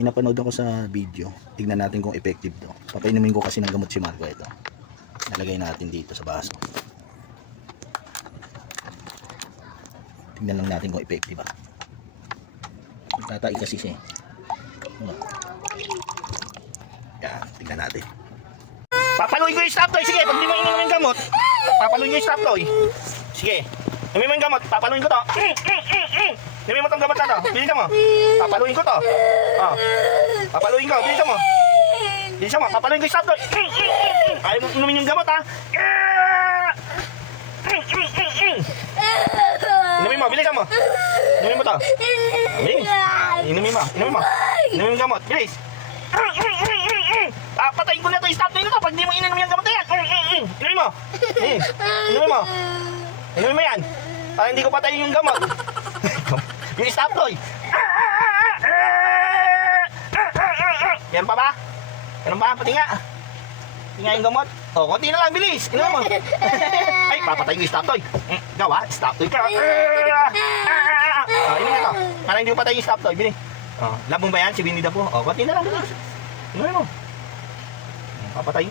Napanood ako sa video. Tignan natin kung effective to. Papainumin ko kasi ng gamot si Marco ito. Nalagay natin dito sa baso. Tignan lang natin kung effective ba. Tatai kasi siya. Yan, tignan natin. Papaluin ko yung stop toy. Sige, pag di mo ininom yung gamot, papaluin yung stop toy. Sige, inumin mo yung gamot, papaluin ko to. Inumin mo tong gamot na to. Bilisan mo. Papaluin ko to. Oh. Papaluin ko, bilisan mo. Bilisan mo, papaluin ko yung stop toy. Ayaw mo inumin yung gamot ha. Inumin mo, bilisan mo. Inumin mo to. Bilis. Inumin mo, inumin mo. Inumin yung gamot, bilis. Patayin ko na to, stop toy na to. Pag di mo ininom yung gamot na yan. Inumin mo. Inumin mo. Inumin mo yan. Para hindi ko patayin yung gamot. Yung stop toy. Yan pa ba? Yan ba? Pati nga. Pati nga yung gamot. O, konti na lang, bilis. Inumin mo. Ay, papatayin ko yung stop toy. Ikaw ha, stop toy ka. Inumin na to. Para hindi ko patayin yung stop toy. Bilis. Labong ba yan? Si Winnie the Pooh. O, konti na lang, bilis. Inumin mo. Papatayin ko.